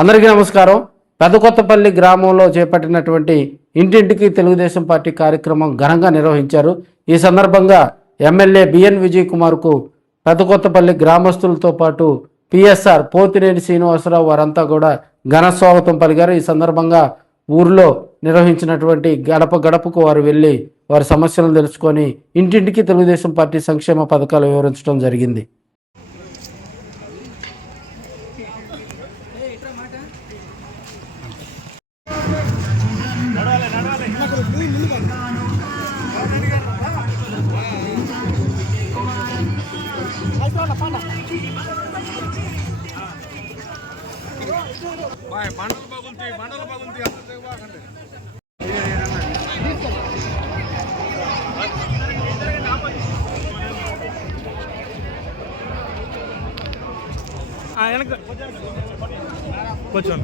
అందరికీ నమస్కారం. పెదకొత్తపల్లి గ్రామంలో చేపట్టినటువంటి ఇంటింటికి తెలుగుదేశం పార్టీ కార్యక్రమం ఘనంగా నిర్వహించారు. ఈ సందర్భంగా ఎమ్మెల్యే బిఎన్ విజయ్ కుమార్కు పెదకొత్తపల్లి గ్రామస్తులతో పాటు పిఎస్ఆర్ పోతినేని శ్రీనివాసరావు వారంతా కూడా ఘన స్వాగతం పలికారు. ఈ సందర్భంగా ఊర్లో నిర్వహించినటువంటి గడప గడపకు వారు వెళ్ళి వారి సమస్యలను తెలుసుకొని ఇంటింటికి తెలుగుదేశం పార్టీ సంక్షేమ పథకాలు వివరించడం జరిగింది. కొంచెం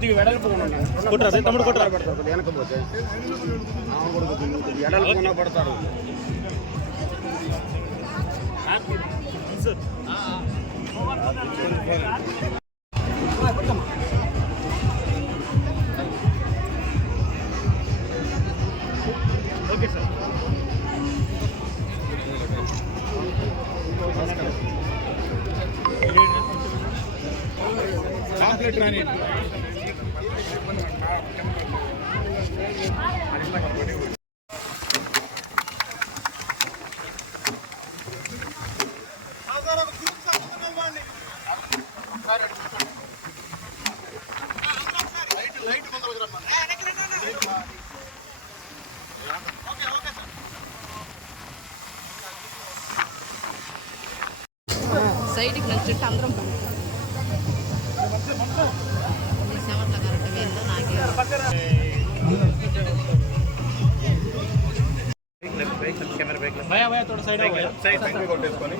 కొట్టరా తమ్ముడు కొట్టరా వెనకపోతే ఎడలు పడతారు. Okay sir. చాక్లెట్ రాని సైడ్కి నచ్చుంటే అందరం సెవర్ల కరెక్ట్ వేయంలో నాకే భయ భయ తోడ సైడ్ సైడ్ కొట్టేసుకొని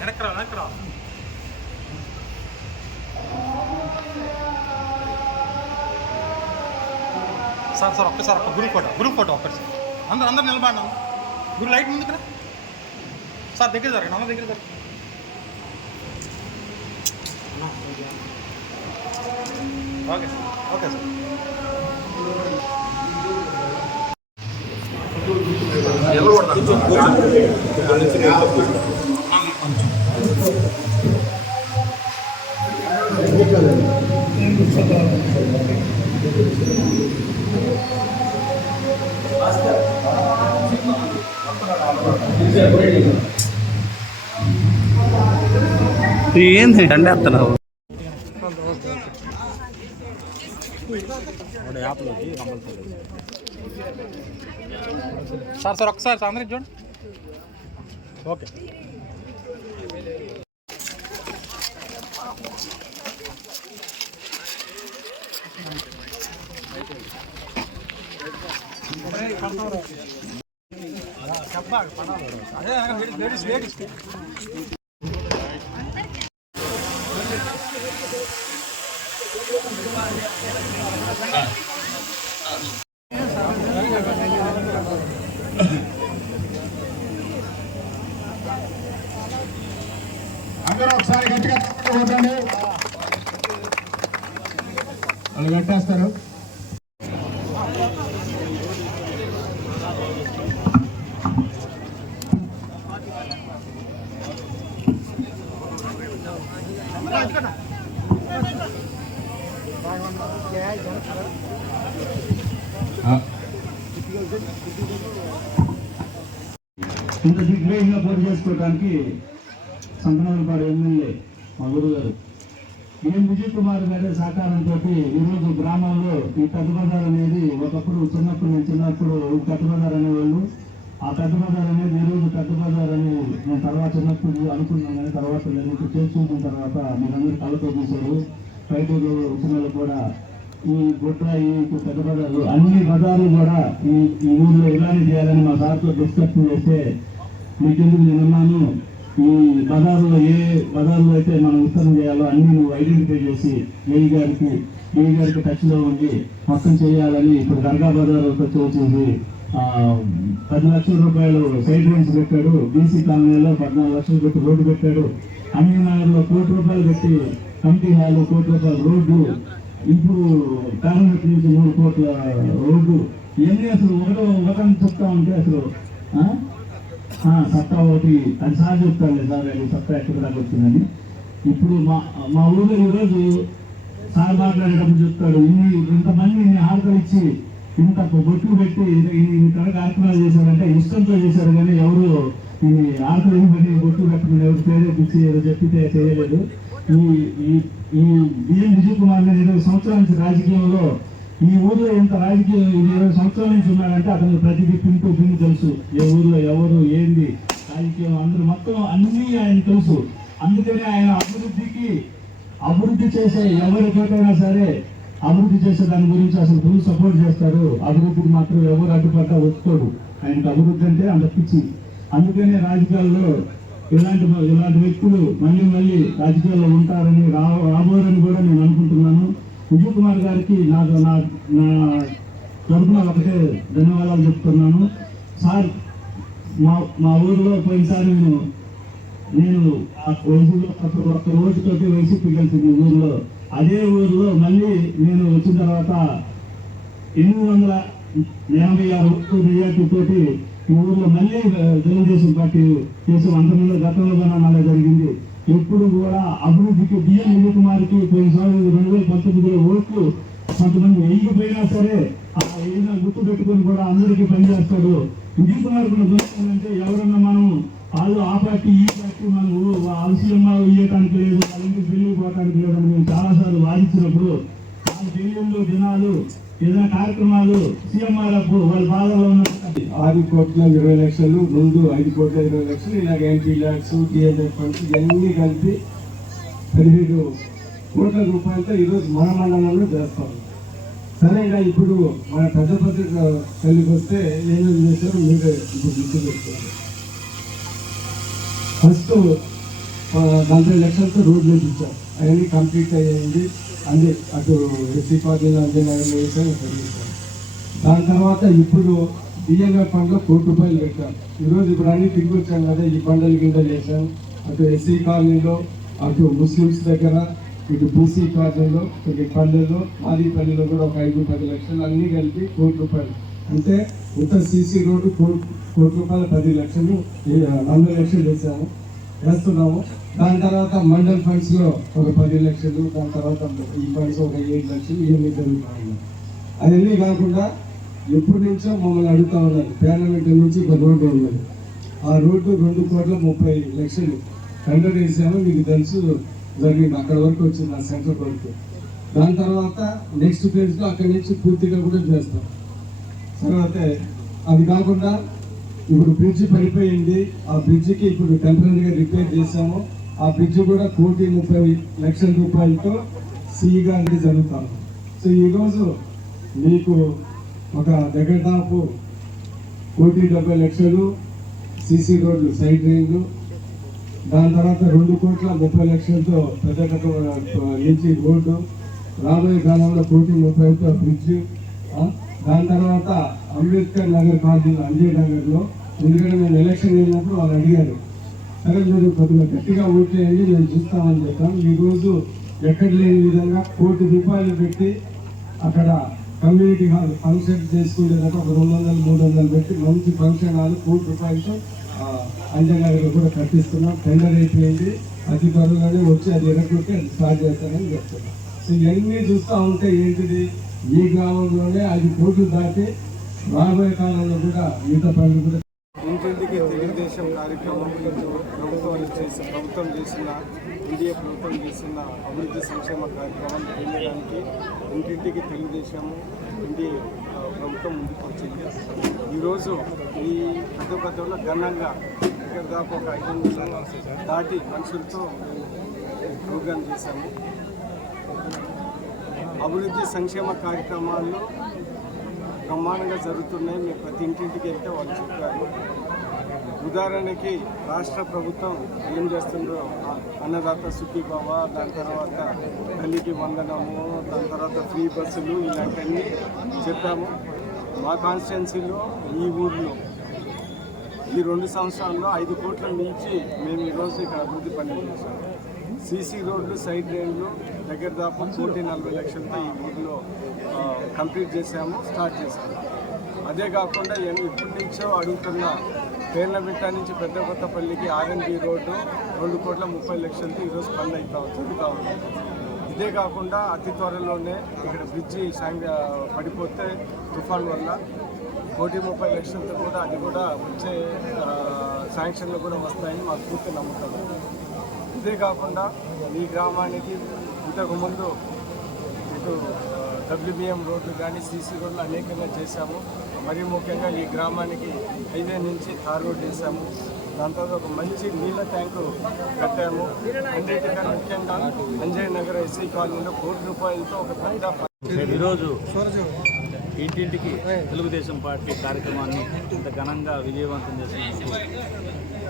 వెనక్రా వెనక్రా సార్ సార్ ఒక్కసారి ఒక్క గ్రూప్ ఫోటో ఒక్కసారి అందరు నిలబడినాం. గురు లైట్ ముందు ఇక్కడ సార్ దగ్గర జరగండి. అన్న దగ్గర జరగండి. Okay sir okay sir. ఏంది అంటే వస్తున్నావు సార్ సార్ ఒకసారి సార్ అందరికి చూడండి. ఓకే అదే లేడీస్ లేడీస్ అందరూ ఒకసారి గట్టిగా కొట్టండి. వాళ్ళు కట్టేస్తారు. ఇంత దిగ్విజయంగా పోటీ చేసుకోవడానికి సంతనాలపాడు ఎమ్మెల్యే మా గురుగారు బిఎన్ విజయ్ కుమార్ గారి సహకారంతో ఈరోజు గ్రామంలో ఈ పెద్ద బజార్ అనేది ఒకప్పుడు నేను చిన్నప్పుడు పెద్ద బజార్ అనేవాళ్ళు. ఆ పెద్ద బజార్ అనేది ఈరోజు పెద్ద బజార్ అని నేను తర్వాత చిన్నప్పుడు అనుకున్నాను. కానీ తర్వాత నేను చేసి చూసిన తర్వాత మీరందరూ కళ్ళతో చూశారు. బయటకు వచ్చిన కూడా ఈ గుట్ర ఈ పెద్ద బజార్లు అన్ని బజార్లు కూడా ఈ ఊళ్ళో ఇలానే చేయాలని మా సార్తో డిస్కషన్ చేస్తే మీకెందుకు నేనున్నాను, ఈ బజార్లో ఏ బజార్లో అయితే మనం విస్తరణ చేయాలో అన్ని నువ్వు ఐడెంటిఫై చేసి ఏఈ గారికి ఈ గారికి టచ్లో ఉండి మొత్తం చేయాలని ఇప్పుడు దర్గా బజార్ వచ్చేసి 10 లక్షల రూపాయలు సైడ్ రేంజ్ పెట్టాడు. బీసీ కాలనీలో 14 లక్షలు పెట్టి రోడ్డు పెట్టాడు. అమీనగర్లో 1 కోటి రూపాయలు పెట్టి కమిటీ హాల్ 1 కోటి రూపాయల రోడ్డు, ఇప్పుడు కాంగ్రెస్ నుంచి 3 కోట్ల రోడ్డు. ఇవన్నీ అసలు ఒకటని చెప్తా ఉంటే అసలు సత్తా ఒకటి అది సార్ చెప్తాను సార్, అది సత్తా ఎక్కడ దాకా వచ్చిందని. ఇప్పుడు మా ఊళ్ళో ఈరోజు సార్ మాట్లాడేటప్పుడు చెప్తాడు, ఇంతమంది ఇన్ని ఆర్డర్ ఇచ్చి ఇంత బొట్లు పెట్టి ఇన్ని కార్యక్రమాలు చేశారంటే ఇష్టంతో చేశారు, కానీ ఎవరు ఈ ఆర్డర్ పెట్టి బొట్లు పెట్టమని ఎవరు ప్రేరేపించి ఏదో చెప్పితే చేయలేదు. ఈ బిఎన్ విజయ్ కుమార్ గారు 20 సంవత్సరాల నుంచి రాజకీయంలో ఈ ఊర్లో ఎంత రాజకీయం 20 సంవత్సరాల నుంచి ఉన్నాడంటే అతను ప్రతిదీ పింటూ పిండి తెలుసు. ఏ ఊర్లో ఎవరు ఏంది రాజకీయం అందరూ మొత్తం అన్నీ ఆయన తెలుసు. అందుకనే ఆయన అభివృద్ధి చేసే ఎవరికైనా సరే అభివృద్ధి చేసే దాని గురించి అసలు ఫుల్ సపోర్ట్ చేస్తారు. అభివృద్ధికి మాత్రం ఎవరు అడ్డుపడ్డా వస్తాడు. ఆయనకు అభివృద్ధి అంటే అంత పిచ్చి. అందుకనే రాజకీయాల్లో ఇలాంటి వ్యక్తులు మళ్ళీ రాజకీయాల్లో ఉంటారని రాబోరని కూడా నేను అనుకుంటున్నాను. విజయ్ కుమార్ గారికి నా తరఫున ఒకటే ధన్యవాదాలు చెప్తున్నాను సార్. మా ఊరిలో పోయినసారి నేను ఒక్క రోజుతోటి వైసీపీ కలిసింది ఊర్లో. అదే ఊర్లో మళ్ళీ నేను వచ్చిన తర్వాత 886 మెజార్టీతోటి ఈ ఊర్లో మళ్ళీ తెలుగుదేశం పార్టీ చేసే 100 మంది గతంలో కూడా జరిగింది. ఎప్పుడు కూడా అభివృద్ధికి బిఎన్ విజయ్ కుమార్కి పోయినసారి 2019లో ఓట్లు కొంతమంది వేయకపోయినా సరే ఏదైనా గుర్తు పెట్టుకొని కూడా అందరికీ పనిచేస్తాడు. విజయ్ కుమార్ కూడా దొరుకుతుందంటే ఎవరన్నా మనం వాళ్ళు ఆ పార్టీ ఈ పార్టీ మనం అలసియమ్మ ఇవ్వటానికి లేదు, వాళ్ళకి పెళ్లికి పోవటానికి లేదని మేము చాలాసార్లు వాదించినప్పుడు వాళ్ళ తెలియలో జనాలు ఏదైనా కార్యక్రమాలు సీఎంఆర్ఎఫ్ వాళ్ళ బాధలో ఉన్న 6,20,00,000 ముందు 5,20,00,000 ఇలాగ ఎంపీ ల్యాక్స్ టీఎల్ఎఫ్ ఫండ్స్ ఇవన్నీ కలిపి 17 కోట్ల రూపాయలతో ఈరోజు మన మండలంలో చేస్తాం. సరేగా ఇప్పుడు మన పెద్ద పత్రిక కలిగి వస్తే ఏమేమి చేశారు మీరే ఇప్పుడు గుర్తు పెట్టుకోవాలి. ఫస్ట్ 40 లక్షలతో రోడ్లు వేయించారు, అవన్నీ కంప్లీట్ అయ్యింది. అన్ని అటు ఎస్సీ కాలనీలో అంజనగర్లో వేసాం, కలిగించాం. దాని తర్వాత ఇప్పుడు డిఎల్ఎఫ్ ఫండ్లో 1 కోటి రూపాయలు పెట్టాం. ఈరోజు ఇప్పుడు అన్ని తిరిగి వచ్చాం కదా, ఈ బండలు గిండలు చేసాం. అటు ఎస్సీ కాలనీలో, అటు ముస్లిమ్స్ దగ్గర, ఇటు బీసీ కాలనీలో, ఇటు పల్లెలో, మాదిపల్లిలో కూడా ఒక 5-10 లక్షలు అన్నీ కలిపి 1 కోటి రూపాయలు. అంటే ఉత్తర సీసీ రోడ్డు 1 కోటి రూపాయలు 10 లక్షలు 40 లక్షలు వేస్తున్నాము. దాని తర్వాత మండల్ ఫండ్స్లో ఒక 10 లక్షలు, దాని తర్వాత ఈ ఫండ్స్ ఒక 7 లక్షలు ఇవన్నీ జరుగుతున్నాయి. అవన్నీ కాకుండా ఎప్పటి నుంచో మమ్మల్ని అడుగుతా ఉన్నారు, పార్లమెంట్ నుంచి ఒక రోడ్డు ఉన్నది. ఆ రోడ్డు 2,30,00,000 టెండర్ వేసాము, మీకు తెలుసు జరిగింది. అక్కడ వరకు వచ్చింది ఆ సెంటర్ వరకు. దాని తర్వాత నెక్స్ట్ ఫేజ్లో అక్కడి నుంచి పూర్తిగా కూడా చేస్తాం. తర్వాత అది కాకుండా ఇప్పుడు బ్రిడ్జ్ పడిపోయింది, ఆ బ్రిడ్జికి ఇప్పుడు టెంపరీగా రిపేర్ చేసాము. ఆ బ్రిడ్జ్ కూడా 1,30,00,000 రూపాయలతో సీగా అనేది జరుగుతాము. సో ఈరోజు మీకు ఒక దగ్గర దాపు 1,70,00,000 సీసీ రోడ్లు సైడ్ రేంజ్లు, దాని తర్వాత 2,30,00,000తో పెద్ద నుంచి రోడ్డు, రాబోయే కాలంలో 1,30,00,000తో బ్రిడ్జ్. దాని తర్వాత అంబేద్కర్ నగర్ కాలనీలో అంజయ్ నగర్లో, ఎందుకంటే నేను ఎలక్షన్ వెళ్ళినప్పుడు వాళ్ళు అడిగారు, సరే మీరు కొద్దిగా గట్టిగా ఓట్లేయండి నేను చూస్తామని చెప్పాను. ఈరోజు ఎక్కడ లేని విధంగా 1 కోటి రూపాయలు పెట్టి అక్కడ కమ్యూనిటీ హాల్ ఫంక్షన్ చేసుకునేదాకా ఒక 200-300 పెట్టి మంచి ఫంక్షన్ హాల్ 1 కోటి రూపాయలతో అంజయ్ నగర్లో కూడా కట్టిస్తున్నాం. టెండర్ అయిపోయింది, అతి త్వరలోనే వచ్చి అది ఎరగొట్టి అది స్టార్ట్ చేస్తారని చెప్తున్నాం. సో ఇవన్నీ చూస్తూ ఉంటే ఏంటిది, ఈ గ్రామంలోనే 5 కోట్లు దాటి రాబోయే కాలంలో కూడా మిగతా పనులు కూడా. ఇంటింటికి తెలుగుదేశం కార్యక్రమం ప్రభుత్వం చేసిన ఎన్డీఏ ప్రభుత్వం చేసిన అభివృద్ధి సంక్షేమ కార్యక్రమం చేయడానికి ఇంటింటికి తెలుగుదేశం ఎన్డీఏ ప్రభుత్వం ముందుకు వచ్చింది. ఈరోజు ఈ పెద్దపల్లిలో ఘనంగా ఇక్కడ దాకా ఒక 500 దాటి మనుషులతో ప్రోగ్రాం చేశాము. అభివృద్ధి సంక్షేమ కార్యక్రమాల్లో బ్రహ్మాండంగా జరుగుతున్నాయి. మేము ప్రతి ఇంటింటికి వెళ్తే వాళ్ళు చెప్పారు. ఉదాహరణకి రాష్ట్ర ప్రభుత్వం ఏం చేస్తుందో అన్నదాత సుఖీభావ, దాని తర్వాత తల్లికి వందనము, దాని తర్వాత ఫ్రీ బస్సులు ఇలాంటివన్నీ చెప్పాము. మా కాన్స్టిట్యున్సీలో ఈ ఊర్లో ఈ 2 సంవత్సరాల్లో 5 కోట్ల మించి మేము ఈరోజు ఇక్కడ అభివృద్ధి పనులు చేశాము. సీసీ రోడ్లు, సైడ్ డ్రైన్లు దగ్గర దాపు 140 లక్షలతో ఈ ఊర్లో కంప్లీట్ చేసాము, స్టార్ట్ చేశాము. అదే కాకుండా ఇప్పటి నుంచో అడుగుతున్న పేర్లమిట్ట నుంచి పెద్ద కొత్తపల్లికి R&B రోడ్డు 2,30,00,000తో ఈరోజు పనులు జరుగుతూ ఉంది. ఇదే కాకుండా అతి త్వరలోనే ఇక్కడ బ్రిడ్జి పడిపోతే తుఫాన్ వల్ల 1,30,00,000తో కూడా అది కూడా వచ్చే శాంక్షన్లు కూడా వస్తాయని మాకు పూర్తి నమ్మకం. ఇదే కాకుండా ఈ గ్రామానికి ఇంతకుముందు ఇటు WBM రోడ్లు కానీ సీసీ రోడ్లు అనేకంగా చేశాము. మరీ ముఖ్యంగా ఈ గ్రామానికి హైవే నుంచి తార్ రోడ్ వేసాము. దాని తర్వాత ఒక మంచి నీళ్ళ ట్యాంకు కట్టాము. అన్నిటికన్నా ముఖ్యంగా అంజయ్ నగర్ ఎస్సీ కాలనీలో 1 కోటి రూపాయలతో ఒక పెద్ద ఈరోజు ఇంటింటికి తెలుగుదేశం పార్టీ కార్యక్రమాన్ని ఇంత ఘనంగా విజయవంతం చేసినందుకు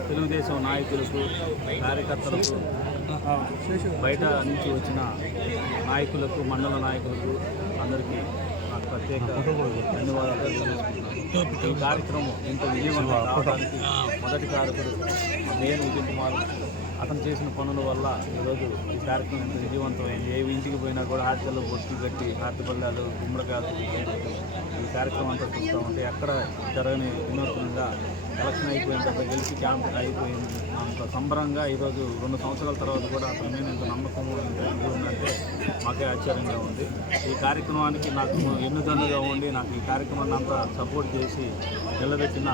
తెలుగుదేశం నాయకులకు, కార్యకర్తలకు, బయట నుంచి వచ్చిన నాయకులకు, మండల నాయకులకు అందరికీ నాకు ప్రత్యేక ధన్యవాదాలు. ఈ కార్యక్రమం ఇంత విజయవంతం కావడానికి మొదటి కారకుడు బిఎన్ విజయ్ కుమార్. అతను చేసిన పనుల వల్ల ఈరోజు ఈ కార్యక్రమం ఎంత విజయవంతమైంది. ఏ ఇంటికి పోయినా కూడా హాస్టల్లో బొట్టు కట్టి హార్తిపల్లాలు, గుమ్మడికాయలు ఈ కార్యక్రమం అంతా చూస్తూ ఉంటే ఎక్కడ జరగని వినూత్నంగా ఎలక్షన్ అయిపోయిన తర్వాత గెలిచి క్యాంప్ అయిపోయింది అంత సంబరంగా ఈరోజు 2 సంవత్సరాల తర్వాత కూడా అతని మీద ఇంత నమ్మకం ఉందంటే మాకే ఆశ్చర్యంగా ఉంది. ఈ కార్యక్రమానికి నాకు ఎన్నుదన్నుగా ఉండి నాకు ఈ కార్యక్రమాన్ని అంతా సపోర్ట్ చేసి నిలబెట్టిన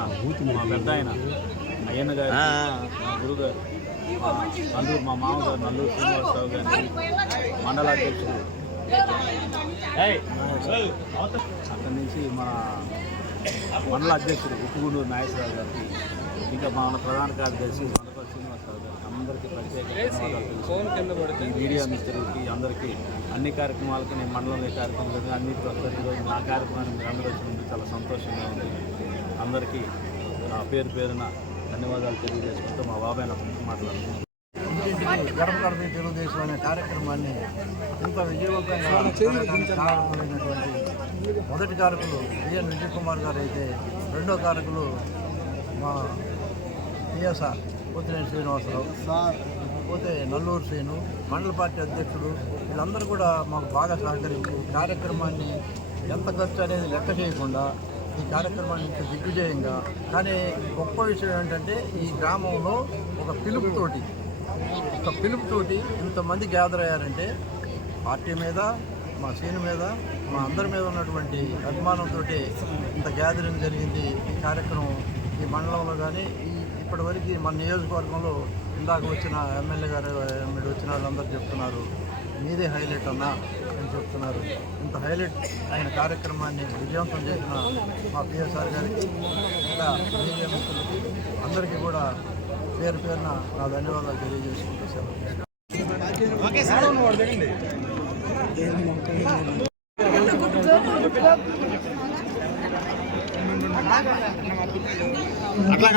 మా పెద్ద అయ్యన్న గారు, మా గురుగారు, నల్లూరు మా మామగారు నల్లూరు శ్రీనివాసరావు గారిని, మండలాధ్యక్షుడు అక్కడి నుంచి మన మండల అధ్యక్షుడు ఉప్పుగూడూరు నాగేశ్వరరావు గారికి, ఇంకా మన ప్రధాన కార్యదర్శి మండపల్లి శ్రీనివాసరావు గారికి అందరికీ ప్రత్యేక ధన్యవాదాలు. ఈ మీడియా మిత్రులకి అందరికీ అన్ని కార్యక్రమాలకి నేను మండలంలో కార్యక్రమాలు అన్నింటికి వస్తారు. ఈరోజు నా కార్యక్రమాన్ని మీరు అందరూ వచ్చినందుకు చాలా సంతోషంగా ఉంది. అందరికీ నా పేరున ధన్యవాదాలు తెలియజేసుకుంటూ మా బాబాయ్ మాట్లాడుతున్నాను. గడప గడప తెలుగుదేశం అనే కార్యక్రమాన్ని ఇంత విజయవంతంగా జరగడానికి కారణమైనటువంటి మొదటి కారకులు బిఎన్ విజయ్ కుమార్ గారు అయితే, రెండో కారకులు మా పిఎస్ఆర్ పోతినేని శ్రీనివాసరావు, పోతే నల్లూరు శ్రీను, మండల పార్టీ అధ్యక్షుడు, వీళ్ళందరూ కూడా మాకు బాగా సహకరించి కార్యక్రమాన్ని ఎంత ఖర్చు అనేది లెక్క చేయకుండా ఈ కార్యక్రమాన్ని ఇంత దిగ్విజయంగా, కానీ గొప్ప విషయం ఏంటంటే ఈ గ్రామంలో ఒక పిలుపుతోటి ఇంతమంది గ్యాదర్ అయ్యారంటే పార్టీ మీద, మా సీను మీద, మా అందరి మీద ఉన్నటువంటి అభిమానంతో ఇంత గ్యాదరింగ్ జరిగింది. ఈ కార్యక్రమం ఈ మండలంలో కానీ ఇప్పటివరకు మన నియోజకవర్గంలో ఇందాక వచ్చిన ఎమ్మెల్యే గారు వచ్చిన వాళ్ళందరూ చెప్తున్నారు, మీదే హైలైట్ అన్నా అని చెప్తున్నారు. ఇంత హైలైట్ అయిన కార్యక్రమాన్ని విజయవంతం చేసిన మా పిఎస్ఆర్ గారికి, ఇంకా మీడియా మిత్రులకి అందరికీ కూడా పేరున నా ధన్యవాదాలు తెలియజేసుకుంటూ సెలవు. అట్లా